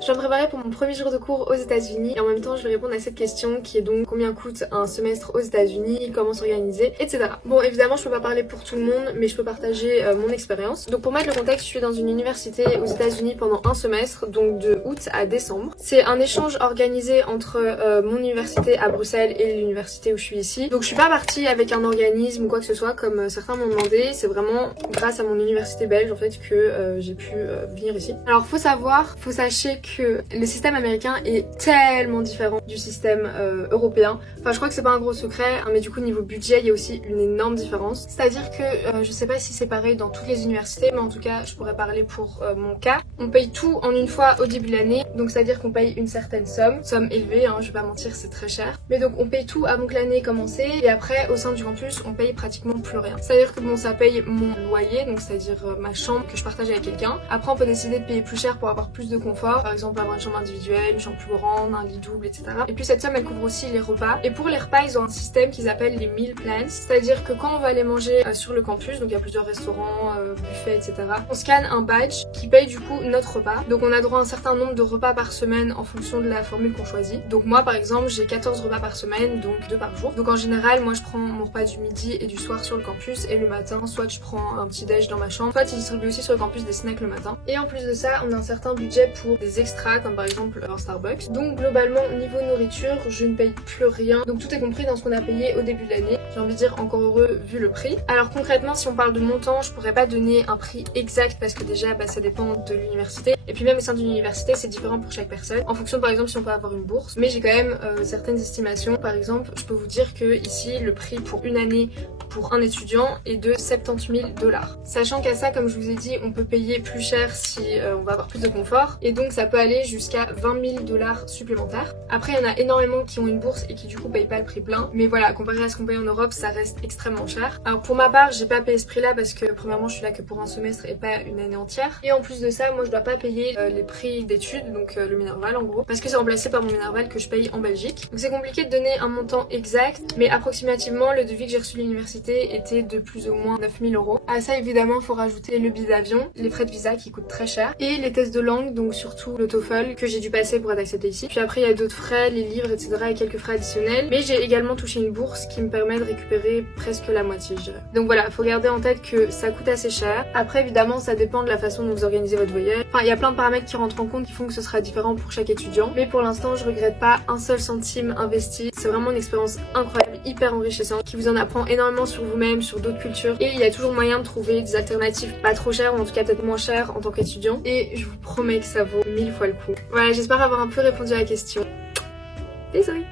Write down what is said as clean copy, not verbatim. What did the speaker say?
Je vais me préparer pour mon premier jour de cours aux États-Unis et en même temps je vais répondre à cette question qui est donc combien coûte un semestre aux États-Unis, comment s'organiser, etc. Bon, évidemment je peux pas parler pour tout le monde mais je peux partager mon expérience. Donc pour mettre le contexte, je suis dans une université aux États-Unis pendant un semestre, donc de août à décembre. C'est un échange organisé entre mon université à Bruxelles et l'université où je suis ici. Donc je suis pas partie avec un organisme ou quoi que ce soit comme certains m'ont demandé. C'est vraiment grâce à mon université belge en fait que j'ai pu venir ici. Alors faut sachez que le système américain est tellement différent du système européen. Enfin je crois que c'est pas un gros secret, hein, mais du coup niveau budget il y a aussi une énorme différence. C'est-à-dire que je sais pas si c'est pareil dans toutes les universités, mais en tout cas je pourrais parler pour mon cas. On paye tout en une fois au début de l'année, donc c'est-à-dire qu'on paye une certaine somme élevée, hein, je vais pas mentir, c'est très cher. Mais donc on paye tout avant que l'année commence et après au sein du campus on paye pratiquement plus rien. C'est-à-dire que bon, ça paye mon loyer, donc c'est-à-dire ma chambre que je partage avec quelqu'un. Après on peut décider de payer plus cher pour avoir plus de confort, par exemple avoir une chambre individuelle, une chambre plus grande, un lit double, etc. Et puis cette somme elle couvre aussi les repas. Et pour les repas ils ont un système qu'ils appellent les meal plans, c'est-à-dire que quand on va aller manger sur le campus, donc il y a plusieurs restaurants, buffets, etc. On scanne un badge qui paye du coup notre repas. Donc on a droit à un certain nombre de repas par semaine en fonction de la formule qu'on choisit. Donc moi par exemple j'ai 14 repas par semaine, donc 2 par jour. Donc en général moi je prends mon repas du midi et du soir sur le campus et le matin soit je prends un petit déj dans ma chambre, soit ils distribuent aussi sur le campus des snacks le matin. Et en plus de ça on a un certain budget pour des extras comme par exemple un Starbucks. Donc globalement niveau nourriture je ne paye plus rien. Donc tout est compris dans ce qu'on a payé au début de l'année. J'ai envie de dire encore heureux vu le prix. Alors concrètement si on parle de montant je pourrais pas donner un prix exact parce que déjà ça dépend de l'université. Et puis même au sein d'une université c'est différent pour chaque personne. En fonction par exemple si on peut avoir une bourse. Mais j'ai quand même certaines estimations. Par exemple je peux vous dire que ici le prix pour une année pour un étudiant est de 70 000 $. Sachant qu'à ça comme je vous ai dit on peut payer plus cher si on va avoir plus de confort. Et donc ça peut aller jusqu'à 20 000 $ supplémentaires. Après il y en a énormément qui ont une bourse et qui du coup payent pas le prix plein. Mais voilà, comparé à ce qu'on paye en Europe ça reste extrêmement cher. Alors pour ma part j'ai pas payé ce prix là parce que premièrement je suis là que pour un semestre et pas une année entière. Et en plus de ça moi je dois pas payer les prix d'études, donc le Minerval en gros, parce que c'est remplacé par mon Minerval que je paye en Belgique. Donc c'est compliqué de donner un montant exact, mais approximativement le devis que j'ai reçu de l'université était de plus ou moins 9 000 €. À ça évidemment il faut rajouter le billet d'avion, les frais de visa qui coûtent très cher, et les tests de langue, donc surtout le TOEFL que j'ai dû passer pour être acceptée ici. Puis après il y a d'autres frais, les livres, etc. et quelques frais additionnels, mais j'ai également touché une bourse qui me permet de récupérer presque la moitié je dirais. Donc voilà, faut garder en tête que ça coûte assez cher. Après évidemment ça dépend de la façon dont vous organisez votre voyage. Enfin il y a plein de paramètres qui rentrent en compte qui font que ce sera différent pour chaque étudiant. Mais pour l'instant je regrette pas un seul centime investi. C'est vraiment une expérience incroyable, hyper enrichissante, qui vous en apprend énormément sur vous-même, sur d'autres cultures. Et il y a toujours moyen de trouver des alternatives pas trop chères, ou en tout cas peut-être moins chères en tant qu'étudiant. Et je vous promets que ça vaut 1000 fois le coup. Voilà, j'espère avoir un peu répondu à la question. Désolée.